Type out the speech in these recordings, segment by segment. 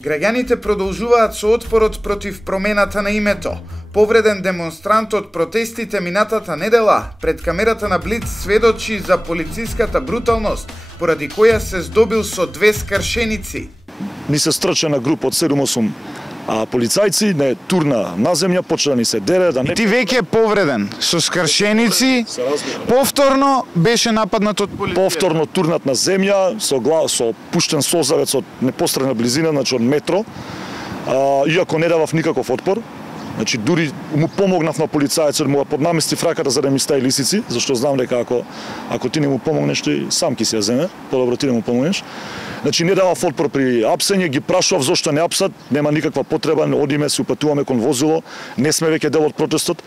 Граѓаните продолжуваат со отпорот против промената на името. Повреден демонстрант од протестите минатата недела пред камерата на Блиц сведочи за полициската бруталност, поради која се здобил со 2 скршеници. Ни се стрча на група од 7-8 полицајци, не турна на земја, почна ни се дере. И ти веќе повреден со скршеници, повторно беше нападнат од полицијата. Повторно турнат на земја, со пуштен созавец од непосредна близина, значи од метро, иако не давав никаков отпор. Значи, дури му помогнав на полицајецот, му поднаместив раката за да ми стаи лисици, зашто знам дека ако ти не му помогнеш, тој сам ќе си ја земе, подобро ти не му помогнеш. Значи, не давав отпор при апсење, ги прашував зошто не апсат, нема никаква потреба, одиме, се упатуваме кон возило, не сме веќе дел од протестот,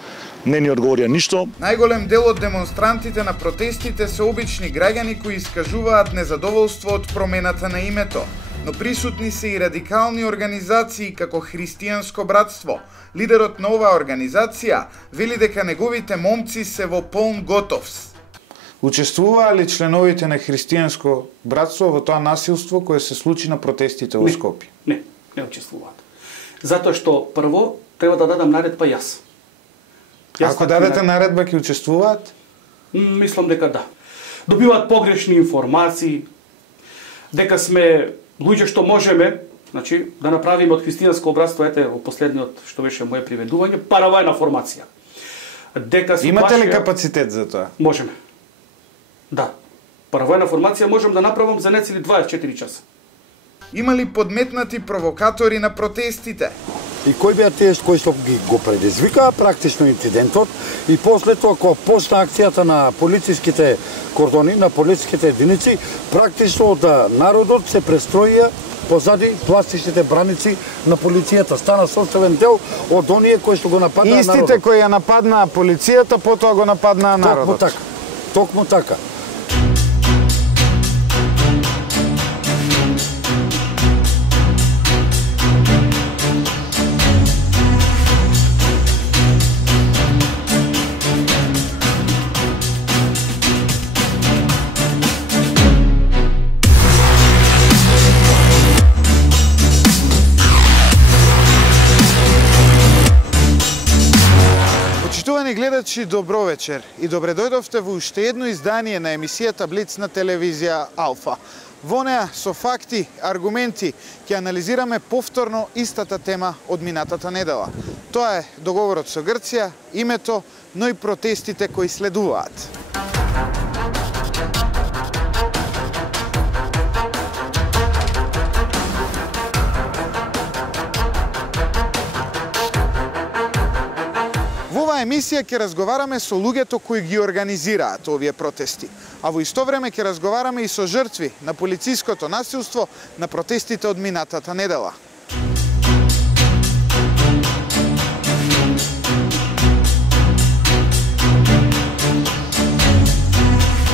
не ни одговорија ништо. Најголем дел од демонстрантите на протестите се обични граѓани кои искажуваат незадоволство од промената на името, но присутни се и радикални организации како Христијанско братство. Лидерот на оваа организација вели дека неговите момци се во полн готовс. Учествуваа ли членовите на Христијанско братство во тоа насилство кое се случи на протестите во Скопје? Не учествуваат. Затоа што прво треба да дадам наредба јас. Ако дадете наредба ќе учествуваат? Мислам дека да. Добиваат погрешни информации, дека сме луѓе што можеме, значи да направиме од Христијанско братство, ете во последниот што беше мое приведување, паравајна формација. Дека имате ли капацитет за тоа? Можеме. Да. Паравојна формација можам да направам за нецели 24 часа. Има ли подметнати провокатори на протестите? И кои беа тие кои што го предизвикаа практично инцидентот и после тоа кога почна акцијата на полициските кордони, на полициските единици, практично од народот се престроија позади пластичните браници на полицијата. Стана составен дел од оние кои што го нападнаа народот. Истите кои ја нападнаа полицијата, потоа го нападнаа народот. Токму така. Почитувани гледачи, добро вечер и добре дојдовте во уште едно издание на емисијата Блиц на телевизија Алфа. Во неа со факти, аргументи ќе анализираме повторно истата тема од минатата недела. Тоа е договорот со Грција, името, но и протестите кои следуваат. Во оваа емисија ќе разговараме со луѓето кои ги организираат овие протести, а во исто време ќе разговараме и со жртви на полициското насилство на протестите од минатата недела.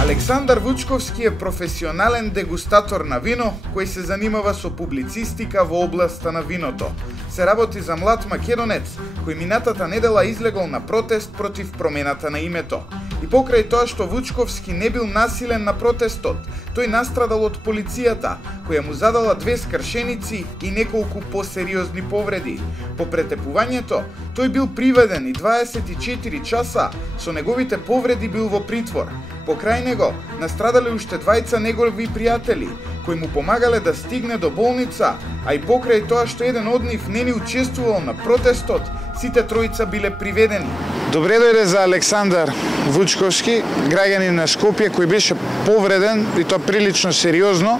Александар Вучковски е професионален дегустатор на вино, кој се занимава со публицистика во областа на виното. Се работи за млад македонец, кој минатата недела излегол на протест против промената на името. И покрај тоа што Вучковски не бил насилен на протестот, тој настрадал од полицијата, која му задала 2 скршеници и неколку посериозни повреди. По претепувањето, тој бил приведен и 24 часа со неговите повреди бил во притвор. Покрај него настрадале уште 2 негови пријатели, кои му помагале да стигне до болница, а и покрај тоа што еден од нив не ни учествувал на протестот, сите тројца биле приведени. Добре дојде за Александар Вучковски, граѓанин на Скопје, кој беше повреден, и тоа прилично сериозно,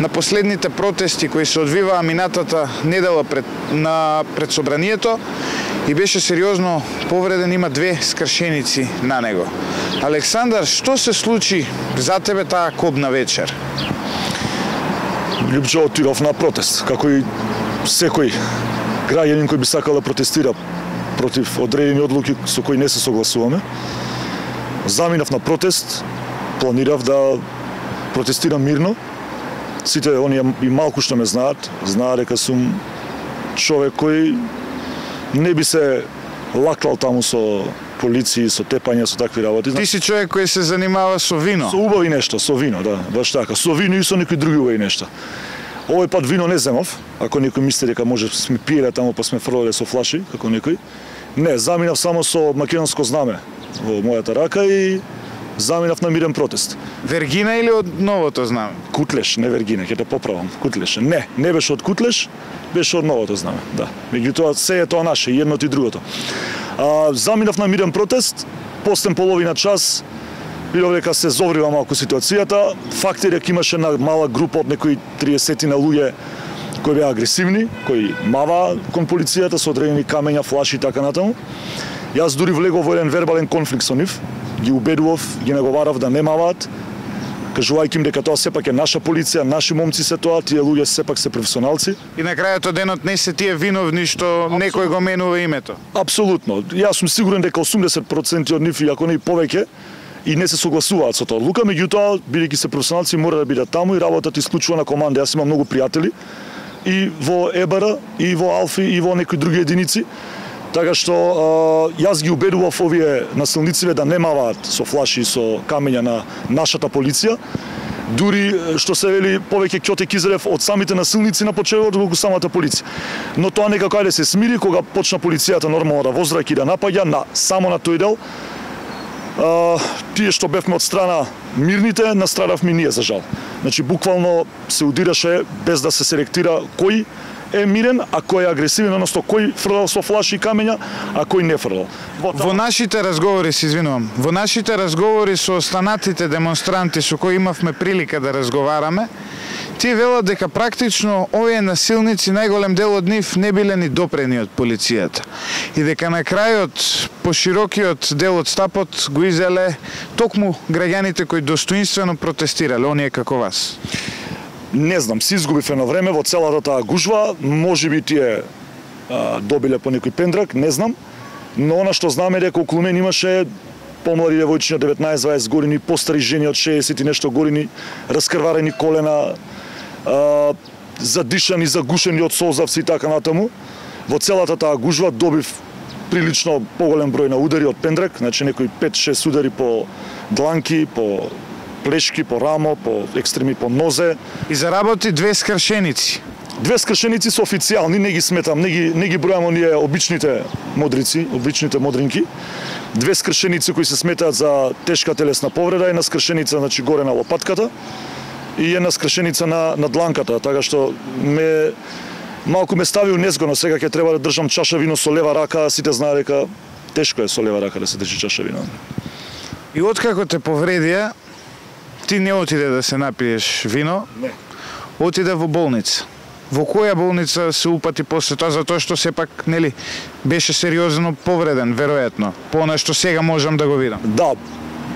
на последните протести кои се одвиваа минатата недела пред собранието, и беше сериозно повреден, има 2 скршеници на него. Александар, што се случи за тебе таа кобна вечер? Лјупче отидов на протест, како и секој граѓанин кој би сакал да протестира против одредени одлуки со кои не се согласуваме. Заминав на протест, планирав да протестирам мирно. Сите оние и малку што ме знаат дека сум човек кој не би се лаклал таму со полиција, со тепање, со такви работи. Ти си човек кој се занимава со вино? Со убави нешта, со вино, да, баш така. Со вино и со некои други убави нешта. Овој пат вино не земав, ако некој мисли дека може сме пиеле таму па сме фрлеле со флаши, како некој. Не, заминав само со македонско знаме во мојата рака и заминав на мирен протест. Вергина или од новото знаме? Кутлеш, не Вергина, ќе те поправам. Кутлеш. Не беше од Кутлеш, беше од новото знаме, да. Меѓутоа се е тоа наше, и едното и другото. Заминав на мирен протест, после половина час видов дека се зоврива малку ситуацијата. Факт е дека имаше една мала група од некои 30 на луѓе кои беа агресивни, кои мава кон полицијата со одредени камења, флаши и така натаму. Јас дури влегов во еден вербален конфликт со нив, ги убедував, ги наговарав да не маваат, кажувајќи им дека тоа сепак е наша полиција, наши момци се тоа, тие луѓе сепак се професионалци. И на крајот од денот не се тие виновни што некој го менува името. Апсолутно. Јас сум сигурен дека 80% од нив, и ако не и повеќе, и не се согласуваат со тоа одлука, меѓутоа, бидејќи се професионалци, мора да бидат таму и работат исклучува на команда. Јас имам многу пријатели и во ЕБР, и во Алфи, и во некои други единици. Така што јас ги убедував овие насилници да не маваат со флаши и со камења на нашата полиција. Дури што се вели повеќе ќотек изрев од самите насилници на почетокот во самата полиција. Но тоа некако ајде се смири кога почна полицијата нормално да возраки да напаѓа само на тој дел. Тие што бевме од страна мирните, настрадавме ние за жал. Значи буквално се удираше без да се селектира кој е мирен, а кој е агресивен, односно кој фрлал со флаши и камења, а кој не фрлал. Во нашите разговори, се извинувам, во нашите разговори со останатите демонстранти со кои имавме прилика да разговараме, тие велат дека практично овие насилници, најголем дел од нив не биле ни допрени од полицијата. И дека на крајот, поширокиот дел од стапот го изеле токму граѓаните кои достоинствено протестирале, оние како вас. Не знам, се изгубив едно време во целата таа гужва, можеби тие добиле по некој пендрак, не знам, но она што знаме дека околу мене имаше помлади девојчиња од 19-20 години, постари жени од 60 и нешто години, раскрварени колена, задишани, загушени од солзавци и така натаму. Во целата таа гужва добив прилично поголем број на удари од пендрак, значи некои 5-6 удари по дланки, по плешки, по рамо, по екстреми, по нозе. И заработи 2 скршеници. 2 скршеници се официјални, не ги сметам, не ги бројам оние обичните модрици, обичните модринки. 2 скршеници кои се сметаат за тешка телесна повреда, една скршеница значи горе на лопатката и една скршеница на дланката, така што малку ме стави унезгодно. Сега ќе треба да држам чаша вино со лева рака, сите знаат дека тешко е со лева рака да се држи чаша вино. И откако те повредија, ти не отиде да се напиеш вино? Не. Отиде во болница. Во која болница се упати после тоа, затоа што сепак, нели, беше сериозно повреден, веројатно, по она што сега можам да го видам? Да,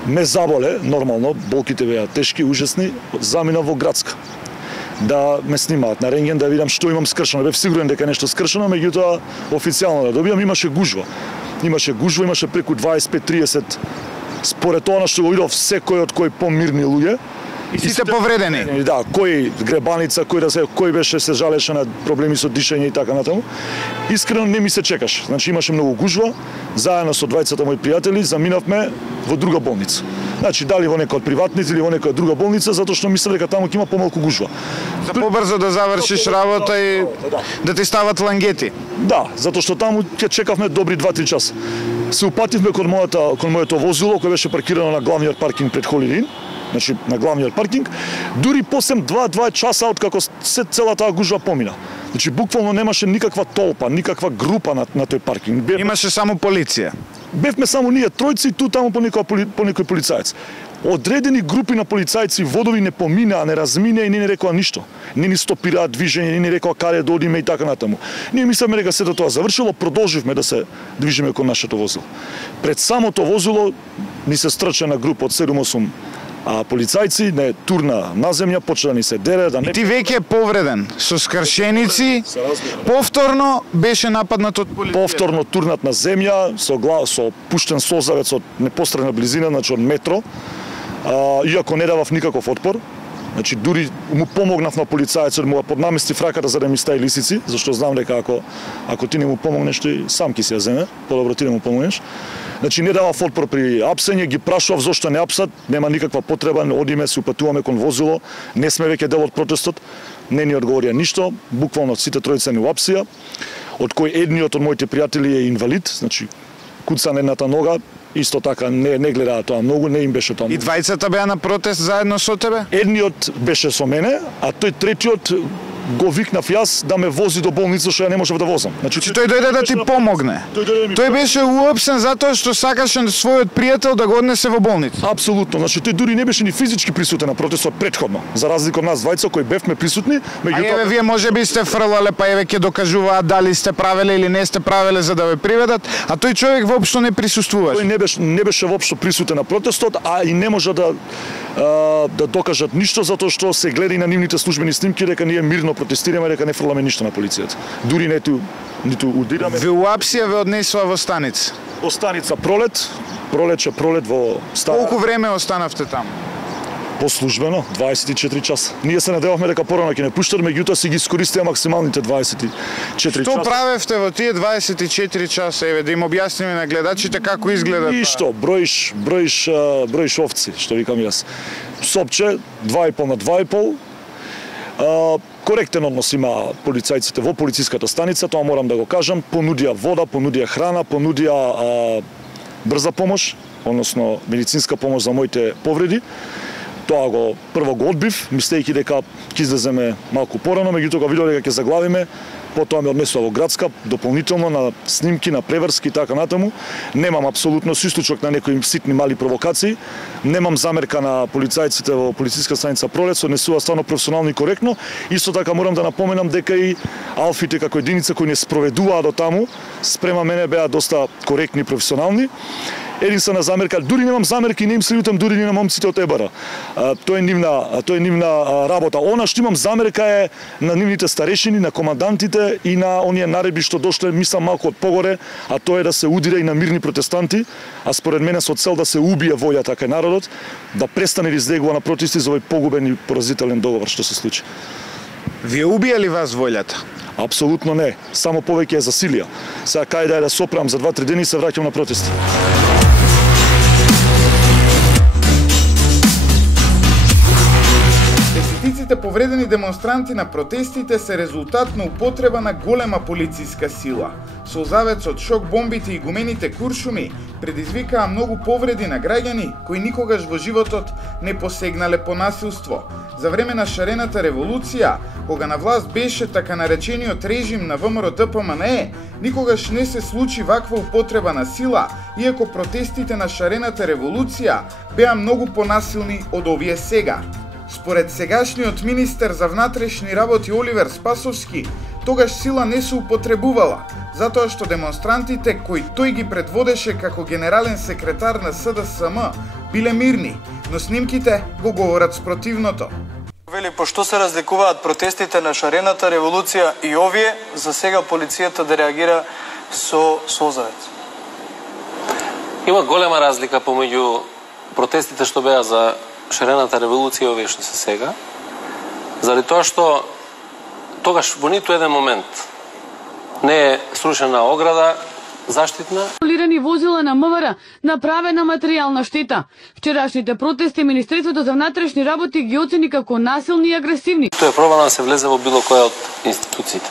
ме заболе, нормално, болките беа тешки, ужасни, заминав во градска. Да ме снимаат на рентген, да видам што имам скршено. Бев сигурен дека нешто скршено, меѓутоа официјално да добијам, имаше гужва. Имаше преку 25-30 според тоа што го видов секој од кои помирни луѓе. И сите повредени? Да, кој гребаница, кој беше се жалеше на проблеми со дишење и така натаму. Искрено не ми се чекаш. Значи имаше многу гужва, заедно со двајцата мои пријатели заминавме во друга болница. Значи дали во некоја од приватните или во некоја друга болница, затоа што мислеле дека таму ќе има помалку гужва. За побрзо да завршиш работа и да ти стават лангети. Да, затоа што таму ќе чекавме добри 2-3 часа. Се упативме кон моето возило кој беше паркирано на главниот паркинг пред Холидин, значи на главниот паркинг, дури после 2 часа откако целата таа гужва помина. Значи буквално немаше никаква толпа, никаква група на тој паркинг. Имаше само полиција. Бевме само ние тројци ту таму по некој полицаец. Одредени групи на полицајци водови не поминаа, не разминаа и не рекоа ништо. Не ни стопираа движење, не рекоа каде да одиме и така натаму. Ние мислевме дека сето тоа завршило, продолживме да се движиме кон нашето возило. Пред самото возило ни се стрча на група од 7-8 полицајци, не турна на земја, почна да ни се дере, да не... И ти веќе повреден, со скршеници, повторно беше нападнат од полиција. Повторно турнат на земја, со пуштен солзавец од непосредна близина, значи од метро, иако не давав никаков отпор. Значи дури му помогнав на полицајецот, му поднаместив раката за да ми стаи лисици, зашто знам дека ако ти не му помогнеш, тој сам ќе си ја земе, подобро ти не му помогнеш. Значи не давав отпор при апсење, ги прашував зошто не апсат, нема никаква потреба, одиме, се упатуваме кон возило, не сме веќе дел од протестот, не ни одговорија ништо, буквално сите тројца ни уапсија, од кој едниот од моите пријатели е инвалид, значи куца на едната нога, исто така не гледаа тоа многу, не им беше тоа. И двајцата беа на протест заедно со тебе? Едниот беше со мене, а тој третиот го викнав јас да ме вози до болница што ја не можев да возам. Значи тој дојде да ти помогне. Тој беше уопсен затоа што сакаше својот пријател да го однесе во болница. Апсолутно, значи тој дури не беше ни физички присутен на протестот претходно, за разлика од нас двајца кои бевме присутни, меѓутоа вие можеби сте фрлале, па еве ќе докажуваат дали сте правеле или не сте правеле за да ве приведат, а тој човек воопшто не присуствуваше. Тој не беше воопшто присутен на протестот, а и не може да докажат ништо затоа што се гледа и на нивните службени снимки дека ние мирно протестираме, дека не фрламе ништо на полицијата. Дури ниту удираме. Ве уапсија ве однесува во станица? Во станица Пролет во Стара. Колку време останавте таму? Послужбено 24 часа. Ние се надевавме дека порано ќе не пуштат, меѓутоа си ги искористија максималните 24 часа. Што правевте во тие 24 часа? Еве да им објасниме на гледачите како изгледа. И што, броиш овци, што викам јас. Сопче 2,5 на 2,5. Коректен однос има полицајците во полициската станица, тоа морам да го кажам. Понудија вода, понудија храна, понудија брза помош, односно медицинска помош за моите повреди. Тоа прво го одбив, мислејќи дека ќе излеземе малку порано, меѓутоа кога видов дека ќе заглавиме, потоа ме однесува во градска, дополнително на снимки, на преврски и така натаму. Немам апсолутно со исклучок на некои ситни мали провокации. Немам замерка на полицајците во полициска станица Пролет, се однесува стварно професионално и коректно. Исто така морам да напоменам дека и алфите како единица кои не спроведуваа до таму, спрема мене беа доста коректни и професионални. Единствена замерка, дури немам замерки, не им се љутам дури ни на момците од Ебара. Тоа е нивна работа. Она што имам замерка е на нивните старешини, на командантите и на оние наредби што дошле, мислам малку од погоре, а тоа е да се удира и на мирни протестанти, а според мене со цел да се убие волјата кај народот, да престане да излегува на протести за овој погубен и поразителен договор што се случи. Вие убија ли вас волјата? Апсолутно не, само повеќе е засилија. Сега кај да е да сопрам за 2-3 дни и се враќам на протести. Десетиците повредени демонстранти на протестите се резултат на употреба на голема полициска сила. Солзавецот, шок бомбите и гумените куршуми предизвикаа многу повреди на граѓани кои никогаш во животот не посегнале по насилство. За време на шарената револуција, кога на власт беше така наречениот режим на ВМРО-ДПМНЕ, никогаш не се случи ваква употреба на сила, иако протестите на шарената револуција беа многу понасилни од овие сега. Според сегашниот министер за внатрешни работи Оливер Спасовски, тогаш сила не се употребувала, затоа што демонстрантите кои тој ги предводеше како генерален секретар на СДСМ биле мирни, но снимките го говорат спротивното. Вели, пошто се разликуваат протестите на шарената револуција и овие, за сега полицијата да реагира со Солзавец? Има голема разлика помеѓу протестите што беа за шарената револуција и овие што се сега, заради тоа што тогаш во ниту еден момент не е срушена ограда заштитна. Контролирани возила на МВР, направена материјална штета. Вчерашните протести Министерството за внатрешни работи ги оцени како насилни и агресивни. Тоа е проба да се влезе во било која од институциите.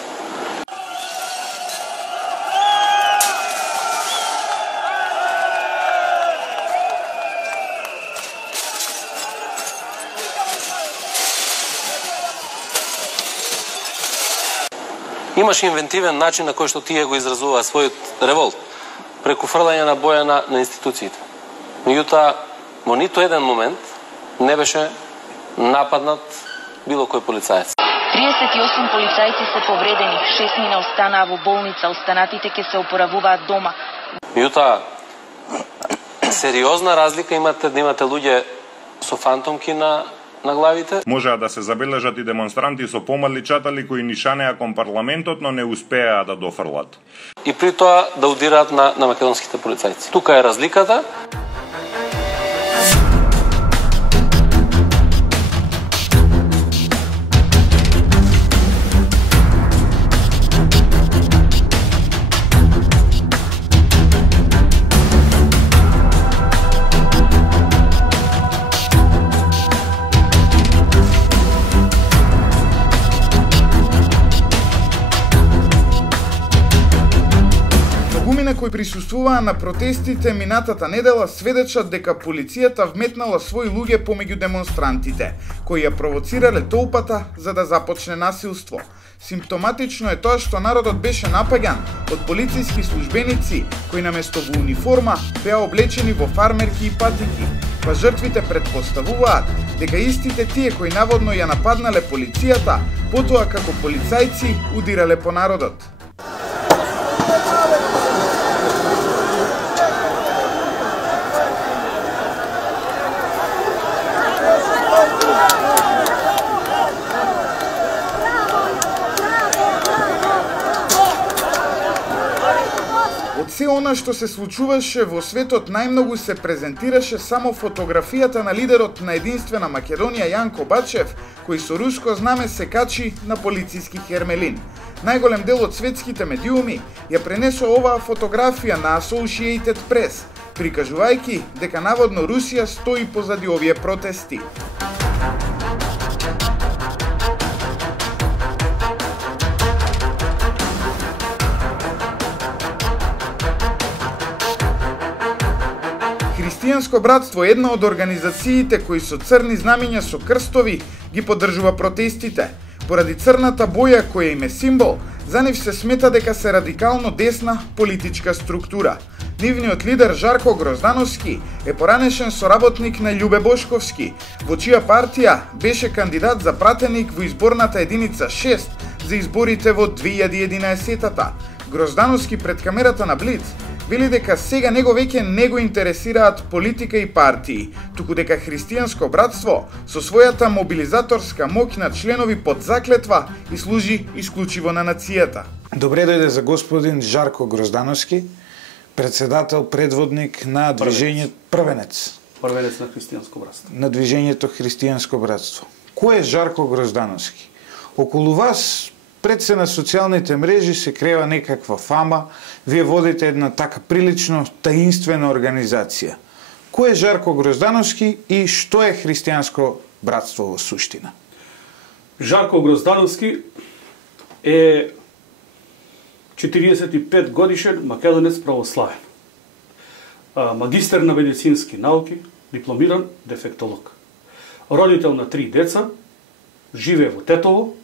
Имаше инвентивен начин на кој што тие го изразуваа својот револт, преку фрлање на боја на институциите. Меѓутоа, во ниту еден момент не беше нападнат било кој полицаец. 38 полицајци се повредени, 6 мина останаа во болница, останатите ќе се опоравуваат дома. Меѓутоа, сериозна разлика имате да имате луѓе со фантомки на главите. Можеа да се забележат и демонстранти со помали чатали кои нишанеа кон парламентот, но не успеа да дофрлат. И при тоа да удираат на македонските полицајци. Тука е разликата. кои присуствуваа на протестите минатата недела сведечат дека полицијата вметнала свои луѓе помеѓу демонстрантите, кои ја провоцирале толпата за да започне насилство. Симптоматично е тоа што народот беше напаѓан од полициски службеници кои наместо во униформа беа облечени во фармерки и патики, па жртвите претпоставуваат дека истите тие кои наводно ја нападнале полицијата, потоа како полицајци удирале по народот. Се она што се случуваше во светот најмногу се презентираше само фотографијата на лидерот на Единствена Македонија Јанко Бачев, кој со руско знаме се качи на полициски хермелин. Најголем дел од светските медиуми ја пренесоа оваа фотографија на Associated Press, прикажувајќи дека наводно Русија стои позади овие протести. Христијанско братство е една од организациите кои со црни знамиња со крстови ги поддржува протестите. Поради црната боја која им е символ, за нив се смета дека се радикално десна политичка структура. Нивниот лидер Жарко Гроздановски е поранешен соработник на Љубе Бошковски, во чија партија беше кандидат за пратеник во изборната единица 6 за изборите во 2011-та. Гроздановски пред камерата на Блиц вели дека сега него веќе не го интересираат политика и партии, туку дека христијанско братство со својата мобилизаторска моќ на членови под заклетва и служи исклучиво на нацијата. Добре дојде за господин Жарко Гроздановски, председател, предводник на движењето Првенец на христијанско братство. На движењето Христијанско братство. Кој е Жарко Гроздановски? Околу вас пред се на социјалните мрежи се крева некаква фама, вие водите една така прилично таинствена организација. Кој е Жарко Гроздановски и што е христијанско братство во суштина? Жарко Гроздановски е 45 годишен македонец православен. Магистер на медицински науки, дипломиран дефектолог. Родител на 3 деца, живее во Тетово.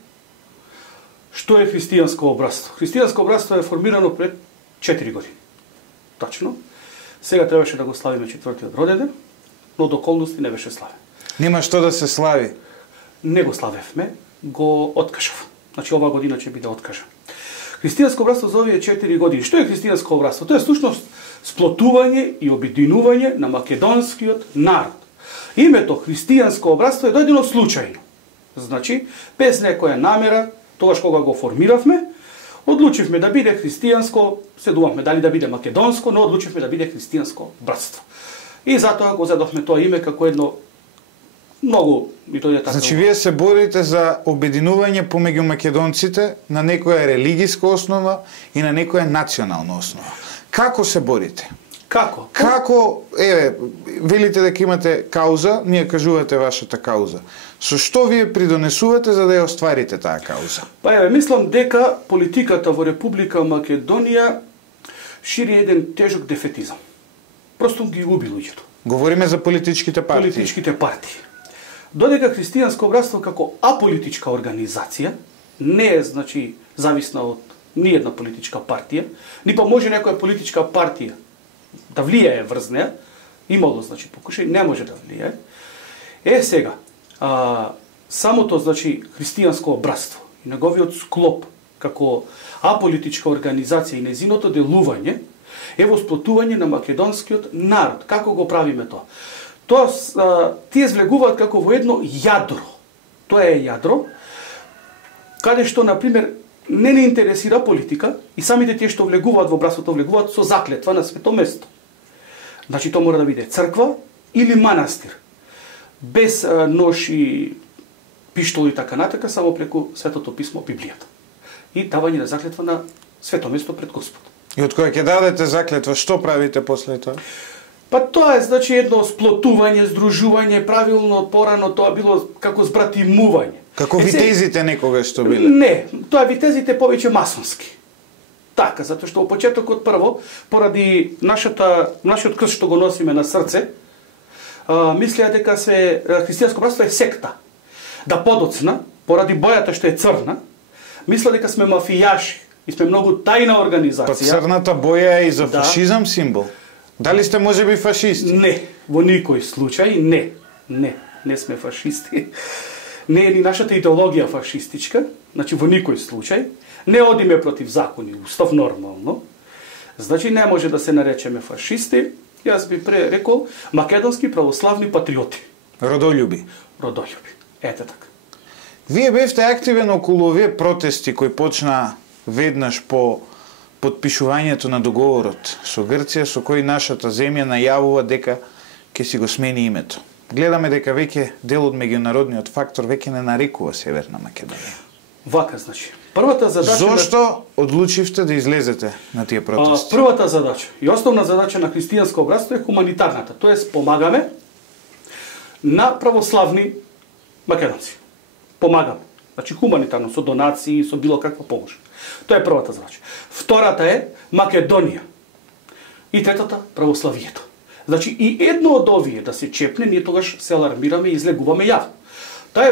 Што е христијанско братство? Христијанско братство е формирано пред 4 години. Тачно. Сега требаше да го славиме 4-тиот роденден, но до околности не беше славен. Нема што да се слави? Не го славевме, го откажав. Значи оваа година ќе биде откажан. Христијанско братство за овие 4 години. Што е христијанско братство? Тоа е всушност сплотување и обединување на македонскиот народ. Името христијанско братство е дојдено случајно. Значи, без некоја намера, тогаш кога го формиравме, одлучивме да биде христијанско, се думавме дали да биде македонско, но одлучивме да биде христијанско братство. И затоа го зедовме тоа име како едно многу и тоа е така. Значи вие се борите за обединување помеѓу македонците на некоја религиска основа и на некоја национална основа. Како се борите? Како? Како, велите дека имате кауза, ние кажувате вашата кауза. Со што вие придонесувате за да ја остварите таа кауза? Па мислам дека политиката во Република Македонија шири еден тежок дефетизам. Просто ги губи луѓето. Говориме за политичките партии. Политичките партии. Додека христијанско братство како аполитичка организација не е, значи, зависна од ниедна политичка партија, ни па може некоја политичка партија да влијае врз неа, имало, значи, покушај, не може да влијае. Сега, самото, значи, христијанско братство и неговиот склоп како аполитичка организација и незиното делување е во сплотување на македонскиот народ. Како го правиме тоа? Тоа тие звлегуваат како во едно јадро. Тоа е јадро каде што, например, не интересира политика и самите тие што влегуваат во братството влегуваат со заклетва на свето место. Значи, тоа мора да биде црква или манастир. Без нож и пиштол и така натака, само преку Светото писмо, Библијата. И давање на заклетва на свето место пред Господ. И од која ќе дадете заклетва, што правите после тоа? Па тоа е, значи, едно сплотување, здружување, правилно порано тоа било како збратимување. Како витезите некогаш што биле? Не, тоа витезите повеќе масонски. Така, затоа што во почетокот прво, поради нашиот крст што го носиме на срце, мислеа дека христијанско братство е секта. Да подоцна, поради бојата што е црна, мисля дека сме мафијаши и сме многу тајна организација. Па црната боја е и за фашизам символ. Дали сте можеби фашисти? Не, во никој случај не сме фашисти. Не е ни нашата идеологија фашистичка, значи во никој случај. Не одиме против закони, устав нормално. Значи не може да се наречеме фашисти. Јас би рекол македонски православни патриоти. Родолюби. Ете така. Вие бевте активен околу овие протести кои почна веднаш по подпишувањето на договорот со Грција, со кој нашата земја најавува дека ќе си го смени името. Гледаме дека веќе дел од меѓународниот фактор веќе не нарекува Северна Македонија. Вака, значи. Првата задача... Зошто одлучивте да излезете на тие протести? Првата задача и основна задача на христијанско братство е хуманитарната. Тоест, помагаме на православни македонци. Помагаме. Значи, хуманитарно, со донации, со било каква помош. Тоа е првата задача. Втората е Македонија. И третата, православието. Значи, и едно од овие да се чепне, ние тогаш се алармираме и излегуваме јавно. Тој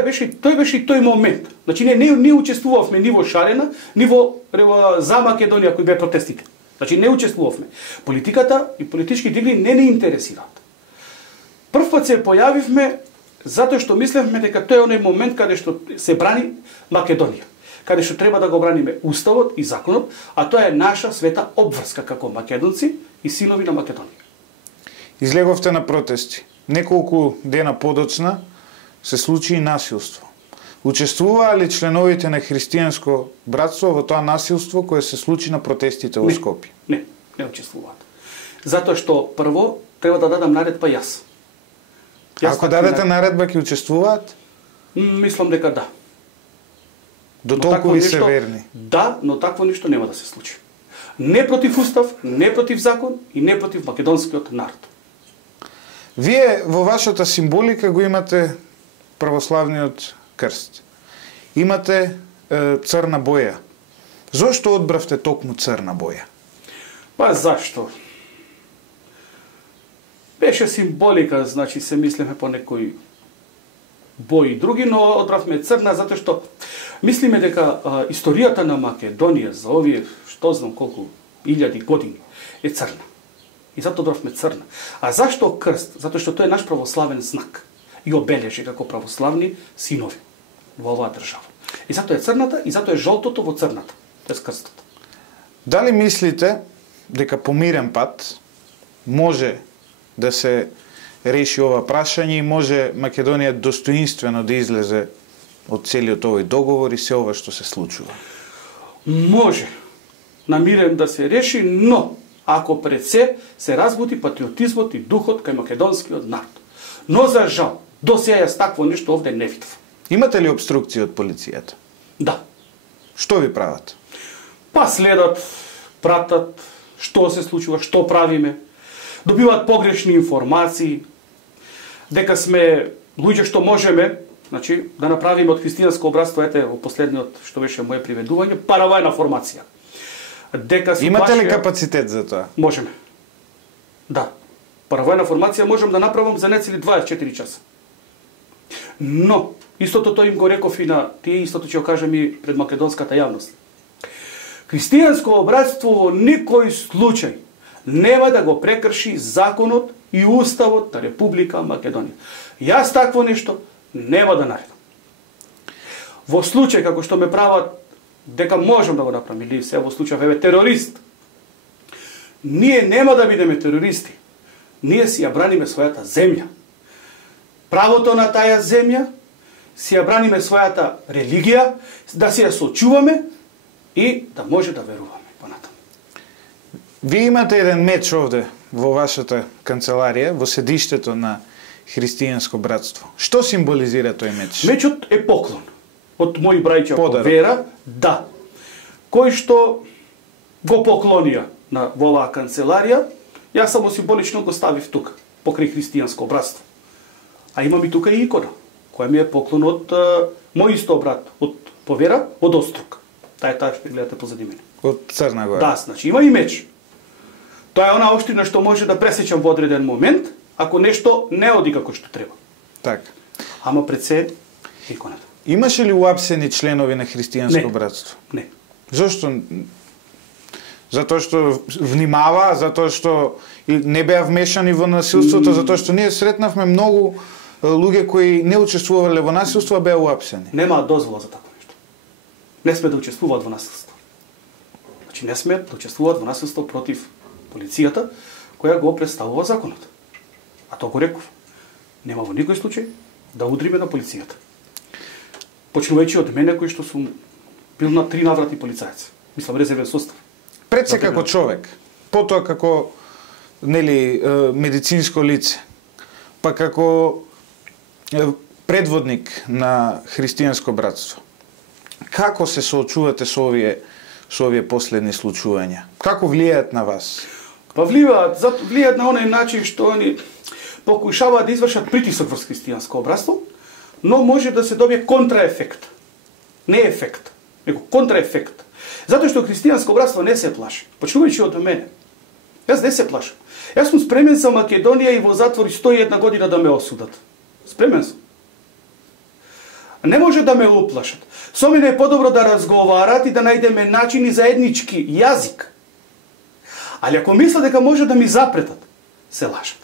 беше и тој момент. Значи, не учествувавме ни во Шарена, ни во за Македонија кои беа протестите. Значи, не учествувавме. Политиката и политички дигли не интересираат. Прв пат се појавивме затоа што мислевме дека тој е оној момент каде што се брани Македонија. Каде што треба да го браниме уставот и законот, а тоа е наша света обврска како македонци и синови на Македонија. Излеговте на протести. Неколку дена подоцна се случи и насилство. Учествуваа ли членовите на христијанско братство во тоа насилство кое се случи на протестите во Скопје? Не учествуваат. Затоа што прво треба да дадам наредба јас. Ако дадете наредба, ќе учествуваат? Мислам дека да. До толку се верни? Да, но такво ништо нема да се случи. Не против устав, не против закон и не против македонскиот народ. Вие во вашата символика го имате православниот крст. Имате црна боја. Зошто одбравте токму црна боја? Па зашто? Беше символика, значи се мислиме по некои бои други, но одбравме црна затоа што мислиме дека историјата на Македонија за овие, што знам колку илјади години, е црна. И затоа одбравме црна. А зашто крст? Затоа што тој е наш православен знак и обележи како православни синови во оваа држава. И затоа е црната и затоа е жолтото во црната. Тоа е крстот. Дали мислите дека по мирен пат може да се реши ова прашање и може Македонија достоинствено да излезе од целиот овој договор и се ова што се случува? Може на мирен да се реши, но ако пред се разбуди патриотизмот и духот кај македонскиот народ. Но за жал, до сега јас такво нешто овде не видов. Имате ли обструкција од полицијата? Да. Што ви прават? Па следат, пратат што се случува, што правиме, добиваат погрешни информации, дека сме луѓе што можеме, значи, да направиме од христијанско братство, ете, во последниот што беше моје приведување, паравојна формација. Имате ли капацитет за тоа? Можеме. Да. Паравојна формација можам да направам за нецели 24 часа. Но, истото тој им го реков и на тие, истото ќе го кажам и пред македонската јавност. Христијанско братство во никој случај нема да го прекрши законот и уставот на Република Македонија. Јас такво нешто нема да наредам. Во случај како што ме прават дека можам да го направам, или се во случај еве терорист, ние нема да бидеме терористи. Ние си ја браниме својата земја. Правото на таа земја, си ја браниме својата религија, да си ја сочуваме и да може да веруваме понатаму. Вие имате еден меч овде во вашата канцеларија, во седиштето на христијанско братство. Што символизира тој меч? Мечот е поклон од мои браќа по вера, да, кој што го поклонија во оваа канцеларија, јас само символично го ставив тука, покрај христијанско братство. А имам и тука и икона, која ми е поклон од мој исто брат, од по вера, од Острук. Таа што гледате позади мене. Од Црна Гора. Да, значи има и меч. Тоа е она општина што може да пресечам во одреден момент, ако нешто не оди како што треба. Така. Ама пред се иконата. Имаше ли уапсени членови на христијанско братство? Не. Зошто? Затоа што внимава, затоа што не беа вмешани во насилството, затоа што ние сретнавме многу луѓе кои не учествувале во насилство, беа уапсени. Нема дозвола за такво нешто. Не сме да учествуваат во насилство. Значи не сме да учествуваат во насилство против полицијата, која го представува законот. А тоа го реков. Нема во никој случај да удриме на полицијата. Почнувајќи од мене кој што сум бил на 3 наврати полицаец. Мислам резервен состав. Пред се како човек, потоа како медицинско лице, па како предводник на христијанско братство. Како се соочувате со овие последни случувања? Како влијаат на вас? Па влијаат на оној начин што они покушаваат да извршат притисок врз христијанско братство, но може да се добие контраефект. Не ефект, него контраефект. Затоа што христијанско братство не се плаши. Почнувајќи од мене. Јас не се плашам. Јас сум спремен за Македонија и во затвор 101 година да ме осудат. Спремен сум. Не може да ме уплашат. Со мене е подобро да разговарат и да најдеме начини заеднички јазик. Али ако мислат дека може да ми запретат, се лажат.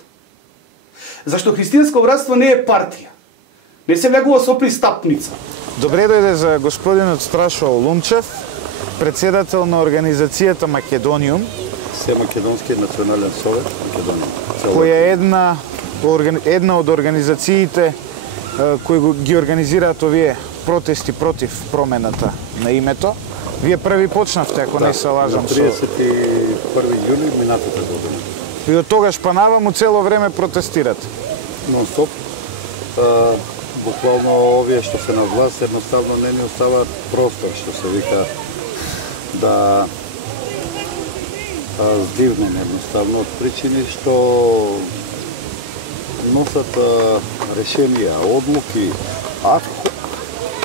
Зашто христијанско братство не е партија. Не се влегува со пристапница. Добре дојде за господинот Страшо Олунчев, председател на организацијата Македониум. Македонски национален совет Македонија. Која е една од организациите кои ги организираат овие протести против промената на името. Вие први почнавте, ако не се лажам. На 31 јули минатата година. И од тогаш па наваму цело време протестирате? Нон-стоп. Буквално овие што се на власт едноставно не ни оставаат простор, што се вика, да здивнем едноставно од причини што носат решенија, одлуки,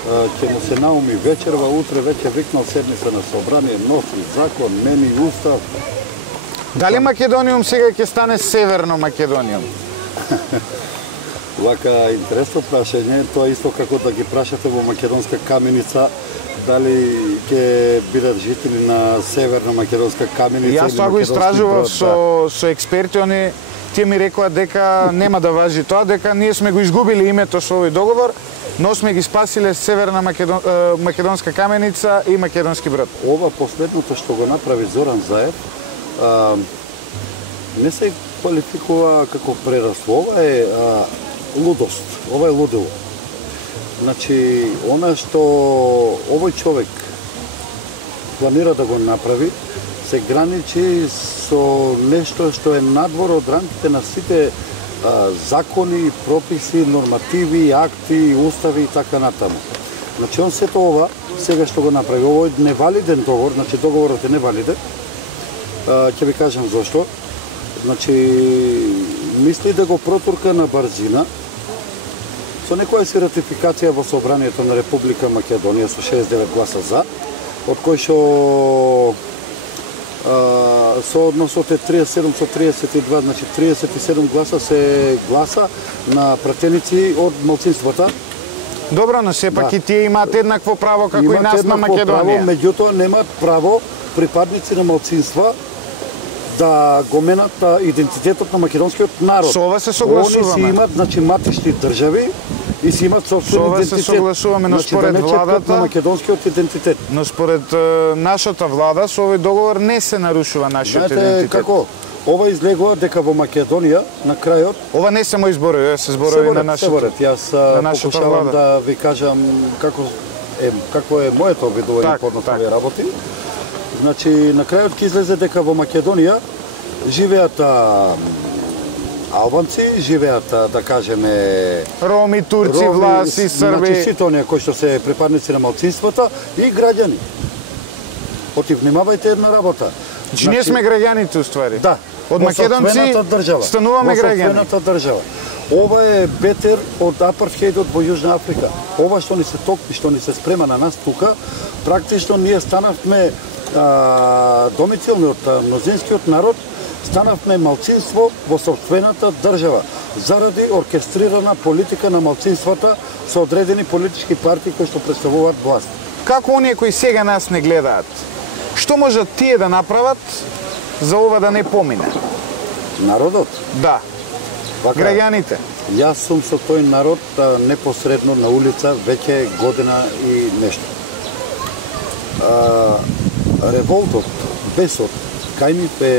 ќе му се науми вечерва, утре веќе викнал седница на собрание, носи закон, мени устав. Дали Македониум сега ќе стане Северно Македониум? Вака интересно прашање, тоа исто како да ги прашате во Македонска Каменица, дали ќе бидат жители на Северна Македонска Каменица. Јас тоа го истражував со експерти, они тие ми рекоа дека нема да важи тоа, дека ние сме го изгубили името со овој договор, но сме ги спасиле Северна Македонска Каменица и Македонски Брод. Ова последното што го направи Зоран Заев, не се квалификува како прерасло, ова е лудост, ова е лудило. Значи, она што овој човек планира да го направи, се граничи со нешто што е надвор од рамките на сите закони, прописи, нормативи, акти, устави и така натаму. Значи, он сето ова, сега што го направи, овој невалиден договор, значи договорот е невалиден, ќе ви кажам зашто. Значи, мисли да го протурка на брзина, со некоја си ратификација во Собранието на Република Македонија со 69 гласа за, од кој што со односот е 37 со 32, значи 37 гласа се гласа на пратеници од малцинствата. Добро, но сепак и тие имаат еднакво право како и нас на Македонија. Меѓутоа немаат право припадници на малцинства да го менат идентитетот на македонскиот народ. Со ова се согласуваме. Они си имат, значи, матични држави и си имат собствен идентитет. Со ова се согласуваме, но значи, според владата на македонскиот идентитет. Но според нашата влада со овој договор не се нарушува нашиот идентитет. Како? Ова излегува дека во Македонија на крајот. Ова не се мои зборови, ова се зборови на нашата. Јас покушавам да ви кажам какво е моето обидување поднос овие работи. Значи, на крајот ќе излезе дека во Македонија живеат албанци, живеат, да кажеме, роми, турци, власи, срби. Значи, сите оние кои што се припадници на малцинствата и граѓани. Оти, внимавајте една работа. Значи, ние сме граѓаните, уствари. Да. Од македонци стануваме граѓани. Во сопствената држава. Ова е бетер од апартхејдот во Јужна Африка. Ова што ни се токпи, што ни се спрема на нас тука, практично ние станавме домицилниот мнозинскиот народ станавме малцинство во сопствената држава заради оркестрирана политика на малцинствата со одредени политички партии кои што представуваат власт. Како оние кои сега нас не гледаат, што можат тие да направат за ова да не помине? Народот? Да. Граѓаните? Јас сум со тој народ непосредно на улица веќе година и нешто. Револтот, бесот, кај нив е